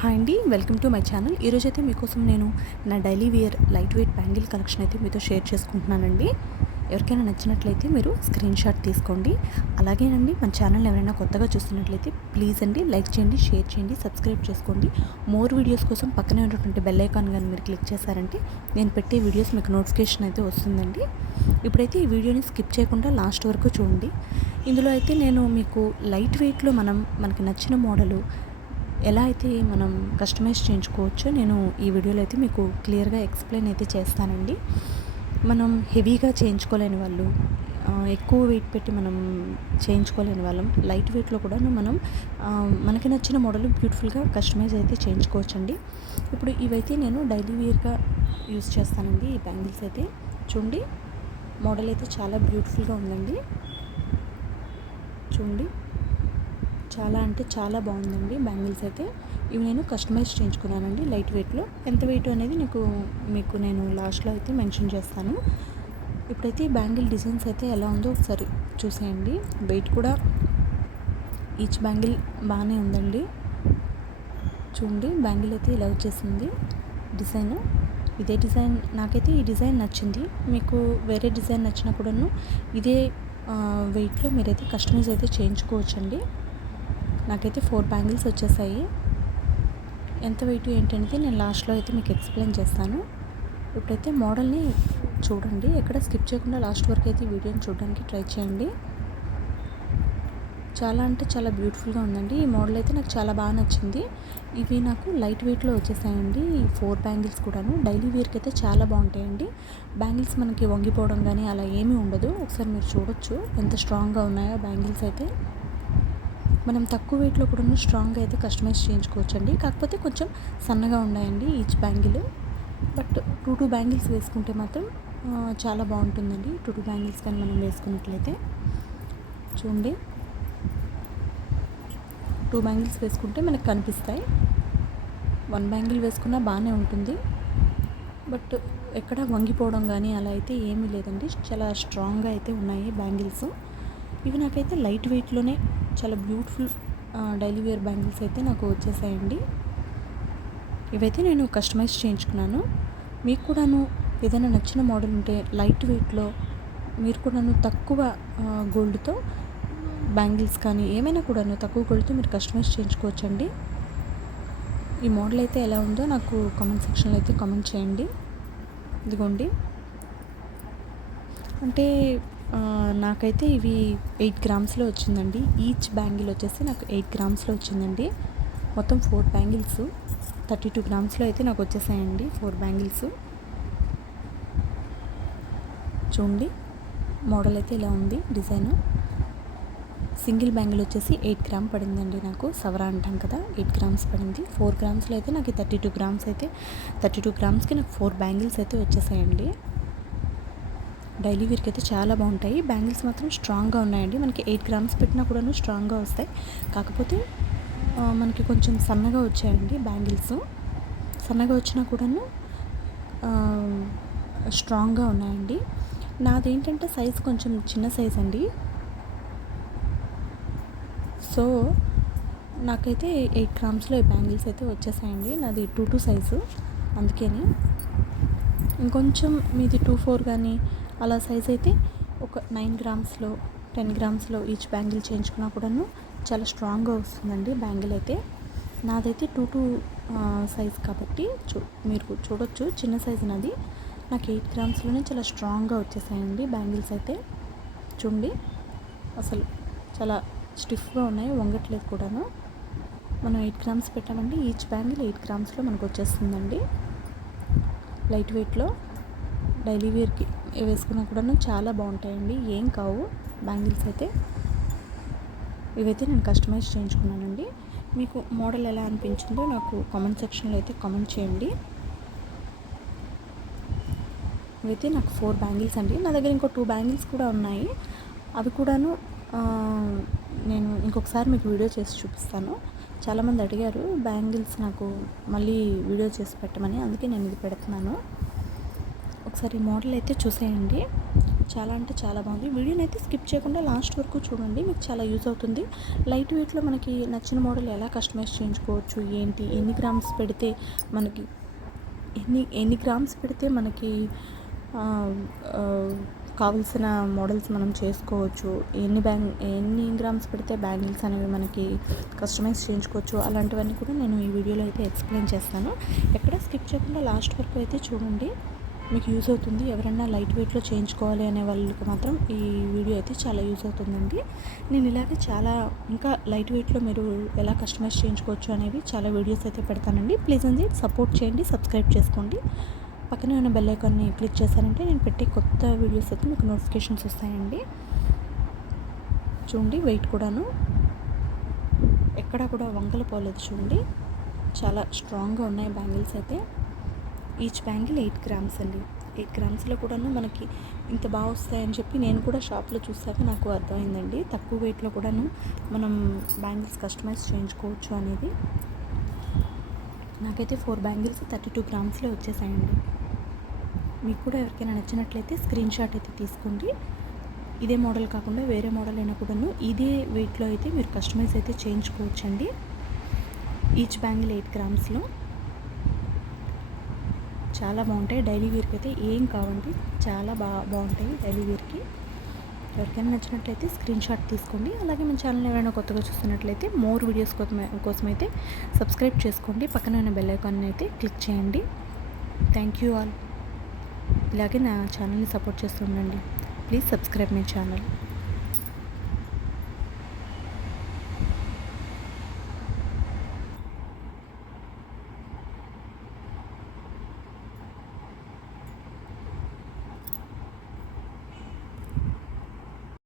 Hi అండి, welcome to my channel. ఈరోజైతే మీకోసం నేను నా daily wear light weight bangle collection అయితే మీతో షేర్ చేసుకుంటున్నానండి. ఎవరికైనా నచ్చినట్లయితే మీరు స్క్రీన్ షాట్ తీసుకోండి. అలాగేనండి, మన ఛానల్ ఎవరైనా కొత్తగా చూస్తున్నట్లయితే ప్లీజ్ అండి లైక్ చేయండి, షేర్ చేయండి, సబ్స్క్రైబ్ చేసుకోండి. మోర్ వీడియోస్ కోసం పక్కనే ఉన్నటువంటి బెల్ ఐకాన్ కానీ మీరు క్లిక్ చేశారంటే నేను పెట్టే వీడియోస్ మీకు నోటిఫికేషన్ అయితే వస్తుందండి. ఇప్పుడైతే ఈ వీడియోని స్కిప్ చేయకుండా లాస్ట్ వరకు చూడండి. ఇందులో అయితే నేను మీకు లైట్ వెయిట్లో మనకి నచ్చిన మోడలు ఎలా అయితే మనం కస్టమైజ్ చేయించుకోవచ్చో నేను ఈ వీడియోలో అయితే మీకు క్లియర్గా ఎక్స్ప్లెయిన్ అయితే చేస్తానండి. మనం హెవీగా చేయించుకోలేని వాళ్ళు, ఎక్కువ వెయిట్ పెట్టి మనం చేయించుకోలేని వాళ్ళం లైట్ వెయిట్లో కూడా మనం మనకి నచ్చిన మోడల్ బ్యూటిఫుల్గా కస్టమైజ్ అయితే చేయించుకోవచ్చండి. ఇప్పుడు ఇవైతే నేను డైలీ వేర్గా యూస్ చేస్తానండి. ఈ బ్యాంగిల్స్ అయితే చూడండి, మోడల్ అయితే చాలా బ్యూటిఫుల్గా ఉందండి. చూడండి, చాలా అంటే చాలా బాగుందండి బ్యాంగిల్స్ అయితే. ఇవి నేను కస్టమైజ్ చేయించుకున్నానండి లైట్ వెయిట్లో. ఎంత వెయిట్ అనేది మీకు నేను లాస్ట్లో అయితే మెన్షన్ చేస్తాను. ఇప్పుడైతే ఈ బ్యాంగిల్ డిజైన్స్ అయితే ఎలా ఉందో ఒకసారి చూసేయండి. వెయిట్ కూడా ఈచ్ బ్యాంగిల్ బాగానే ఉందండి. చూడండి, బ్యాంగిల్ అయితే ఇలా వచ్చేసింది డిజైన్. ఇదే డిజైన్ నాకైతే ఈ డిజైన్ నచ్చింది. మీకు వేరే డిజైన్ నచ్చినా కూడాను ఇదే వెయిట్లో మీరైతే కస్టమైజ్ అయితే చేయించుకోవచ్చండి. నాకైతే 4 బ్యాంగిల్స్ వచ్చేసాయి. ఎంత వెయిట్ ఏంటనేది నేను లాస్ట్లో అయితే మీకు ఎక్స్ప్లెయిన్ చేస్తాను. ఇప్పుడైతే మోడల్ని చూడండి, ఎక్కడ స్కిప్ చేయకుండా లాస్ట్ వరకు అయితే ఈ వీడియోని చూడడానికి ట్రై చేయండి. చాలా అంటే చాలా బ్యూటిఫుల్గా ఉందండి. ఈ మోడల్ అయితే నాకు చాలా బాగా నచ్చింది. ఇవి నాకు లైట్ వెయిట్లో వచ్చేసాయండి. ఈ 4 బ్యాంగిల్స్ కూడాను డైలీ వేర్కి అయితే చాలా బాగుంటాయండి. బ్యాంగిల్స్ మనకి వంగిపోవడం కానీ అలా ఏమీ ఉండదు. ఒకసారి మీరు చూడొచ్చు ఎంత స్ట్రాంగ్గా ఉన్నాయో బ్యాంగిల్స్ అయితే. మనం తక్కువ వెయిట్లో కూడా స్ట్రాంగ్గా అయితే కస్టమైజ్ చేయించుకోవచ్చండి. కాకపోతే కొంచెం సన్నగా ఉన్నాయండి ఈచ్ బ్యాంగిల్. బట్ 2 బ్యాంగిల్స్ వేసుకుంటే మాత్రం చాలా బాగుంటుందండి. 2 బ్యాంగిల్స్ కానీ మనం వేసుకున్నట్లయితే చూడండి, 2 బ్యాంగిల్స్ వేసుకుంటే మనకు కనిపిస్తాయి. 1 బ్యాంగిల్ వేసుకున్నా బాగానే ఉంటుంది. బట్ ఎక్కడ వంగిపోవడం కానీ అలా అయితే ఏమీ లేదండి. చాలా స్ట్రాంగ్గా అయితే ఉన్నాయి బ్యాంగిల్స్. ఇవి నాకైతే లైట్ వెయిట్లోనే చాలా బ్యూటిఫుల్ డైలీ వేర్ బ్యాంగిల్స్ అయితే నాకు వచ్చేసాయండి. ఇవైతే నేను కస్టమైజ్ చేయించుకున్నాను. మీకు కూడాను ఏదైనా నచ్చిన మోడల్ ఉంటే లైట్ వెయిట్లో మీరు కూడాను తక్కువ గోల్డ్తో బ్యాంగిల్స్ కానీ ఏమైనా కూడాను తక్కువ గోల్డ్తో మీరు కస్టమైజ్ చేయించుకోవచ్చండి. ఈ మోడల్ అయితే ఎలా ఉందో నాకు కామెంట్ సెక్షన్లో అయితే కామెంట్ చేయండి. ఇదిగోండి, అంటే నాకైతే ఇవి 8 గ్రామ్స్లో వచ్చిందండి. ఈచ్ బ్యాంగిల్ వచ్చేసి నాకు 8 గ్రామ్స్లో వచ్చిందండి. మొత్తం 4 బ్యాంగిల్స్ 32 గ్రామ్స్లో అయితే నాకు వచ్చేసాయండి 4 బ్యాంగిల్స్. చూడండి, మోడల్ అయితే ఇలా ఉంది డిజైన్. సింగిల్ బ్యాంగిల్ వచ్చేసి 8 గ్రామ్ పడిందండి నాకు. సవరా అంటాం కదా, 8 గ్రామ్స్ పడింది. 4 గ్రామ్స్లో అయితే నాకు 32 గ్రామ్స్ అయితే 32 గ్రామ్స్కి నాకు 4 బ్యాంగిల్స్ అయితే వచ్చేసాయండి. డైలీ వేర్కి అయితే చాలా బాగుంటాయి. బ్యాంగిల్స్ మాత్రం స్ట్రాంగ్గా ఉన్నాయండి. మనకి 8 గ్రామ్స్ పెట్టినా కూడాను స్ట్రాంగ్గా వస్తాయి. కాకపోతే మనకి కొంచెం సన్నగా వచ్చాయండి బ్యాంగిల్స్. సన్నగా వచ్చినా కూడాను స్ట్రాంగ్గా ఉన్నాయండి. నాదేంటంటే సైజ్ కొంచెం చిన్న సైజ్ అండి. సో నాకైతే 8 గ్రామ్స్లో ఈ బ్యాంగిల్స్ అయితే వచ్చేసాయండి. నాది 2 సైజు, అందుకని. ఇంకొంచెం మీది 2-4 కానీ అలా సైజ్ అయితే ఒక 9 గ్రామ్స్లో 10 గ్రామ్స్లో ఈచ్ బ్యాంగిల్ చేయించుకున్నా కూడాను చాలా స్ట్రాంగ్గా వస్తుందండి బ్యాంగిల్ అయితే. నాదైతే 2 సైజ్ కాబట్టి మీరు చూడొచ్చు, చిన్న సైజు నాది. నాకు 8 గ్రామ్స్లోనే చాలా స్ట్రాంగ్గా వచ్చేసాయండి బ్యాంగిల్స్ అయితే. చూడండి, అసలు చాలా స్టిఫ్గా ఉన్నాయి, వంగట్లేదు కూడాను. మనం 8 గ్రామ్స్ పెట్టామండి, ఈచ్ బ్యాంగిల్ 8 గ్రామ్స్లో మనకు వచ్చేస్తుందండి. లైట్ వెయిట్లో డైలీ వేర్కి వేసుకున్నా కూడాను చాలా బాగుంటాయండి, ఏం కావు బ్యాంగిల్స్ అయితే. ఇవైతే నేను కస్టమైజ్ చేయించుకున్నానండి. మీకు మోడల్ ఎలా అనిపించిందో నాకు కామెంట్ సెక్షన్లో అయితే కామెంట్ చేయండి. ఇవైతే నాకు 4 బ్యాంగిల్స్ అండి. నా దగ్గర ఇంకో 2 బ్యాంగిల్స్ కూడా ఉన్నాయి. అవి కూడాను నేను ఇంకొకసారి మీకు వీడియో చేసి చూపిస్తాను. చాలామంది అడిగారు బ్యాంగిల్స్ నాకు మళ్ళీ వీడియో చేసి పెట్టమని, అందుకే నేను ఇది పెడుతున్నాను. ఒకసారి మోడల్ అయితే చూసేయండి. చాలా అంటే చాలా బాగుంది. వీడియోని అయితే స్కిప్ చేయకుండా లాస్ట్ వరకు చూడండి, మీకు చాలా యూజ్ అవుతుంది. లైట్ వెయిట్లో మనకి నచ్చిన మోడల్ ఎలా కస్టమైజ్ చేయించుకోవచ్చు, ఏంటి, ఎన్ని గ్రామ్స్ పెడితే మనకి ఎన్ని గ్రామ్స్ పెడితే మనకి కావాల్సిన మోడల్స్ మనం చేసుకోవచ్చు, ఎన్ని గ్రామ్స్ పెడితే బ్యాంగిల్స్ అనేవి మనకి కస్టమైజ్ చేయించుకోవచ్చు, అలాంటివన్నీ కూడా నేను ఈ వీడియోలో అయితే ఎక్స్ప్లెయిన్ చేస్తాను. ఎక్కడ స్కిప్ చేయకుండా లాస్ట్ వరకు అయితే చూడండి, మీకు యూజ్ అవుతుంది. ఎవరైనా లైట్ వెయిట్లో చేయించుకోవాలి అనే వాళ్ళకి మాత్రం ఈ వీడియో అయితే చాలా యూజ్ అవుతుందండి. నేను ఇలాగే చాలా ఇంకా లైట్ వెయిట్లో మీరు ఎలా కస్టమైజ్ చేయించుకోవచ్చు అనేవి చాలా వీడియోస్ అయితే పెడతానండి. ప్లీజ్ అండి సపోర్ట్ చేయండి, సబ్స్క్రైబ్ చేసుకోండి. పక్కనే ఉన్న బెల్ ఐకాన్ని క్లిక్ చేశారంటే నేను పెట్టే కొత్త వీడియోస్ అయితే మీకు నోటిఫికేషన్స్ వస్తాయండి. చూడండి, వెయిట్ కూడాను ఎక్కడా కూడా వంకలు పోలేదు. చూడండి, చాలా స్ట్రాంగ్గా ఉన్నాయి బ్యాంగిల్స్ అయితే. ఈచ్ బ్యాంగిల్ 8 గ్రామ్స్ అండి. 8 గ్రామ్స్లో కూడాను మనకి ఇంత బాగా వస్తాయని చెప్పి నేను కూడా షాప్లో చూసాక నాకు అర్థమైందండి. తక్కువ వెయిట్లో కూడాను మనం బ్యాంగిల్స్ కస్టమైజ్ చేయించుకోవచ్చు అనేది. నాకైతే 4 బ్యాంగిల్స్ 32 గ్రామ్స్లో వచ్చేసాయండి. మీకు కూడా ఎవరికైనా నచ్చినట్లయితే స్క్రీన్ షాట్ అయితే తీసుకోండి. ఇదే మోడల్ కాకుండా వేరే మోడల్ అయినా కూడాను ఇదే వెయిట్లో అయితే మీరు కస్టమైజ్ అయితే చేయించుకోవచ్చండి. ఈచ్ బ్యాంగిల్ 8 గ్రామ్స్లో చాలా బాగుంటాయి. డైలీ వేర్కి అయితే ఏం కావండి, చాలా బాగుంటాయి డైలీ వేర్కి. ఎవరికైనా నచ్చినట్లయితే స్క్రీన్ షాట్ తీసుకోండి. అలాగే మన ఛానల్ ఎవరైనా కొత్తగా చూస్తున్నట్లయితే మోర్ వీడియోస్ కోసం అయితే సబ్స్క్రైబ్ చేసుకోండి. పక్కన ఉన్న బెల్ ఐకాన్ అయితే క్లిక్ చేయండి. Thank you all. ఇలాగే నా ఛానల్ని సపోర్ట్ చేస్తూ ఉండండి. Please subscribe my channel.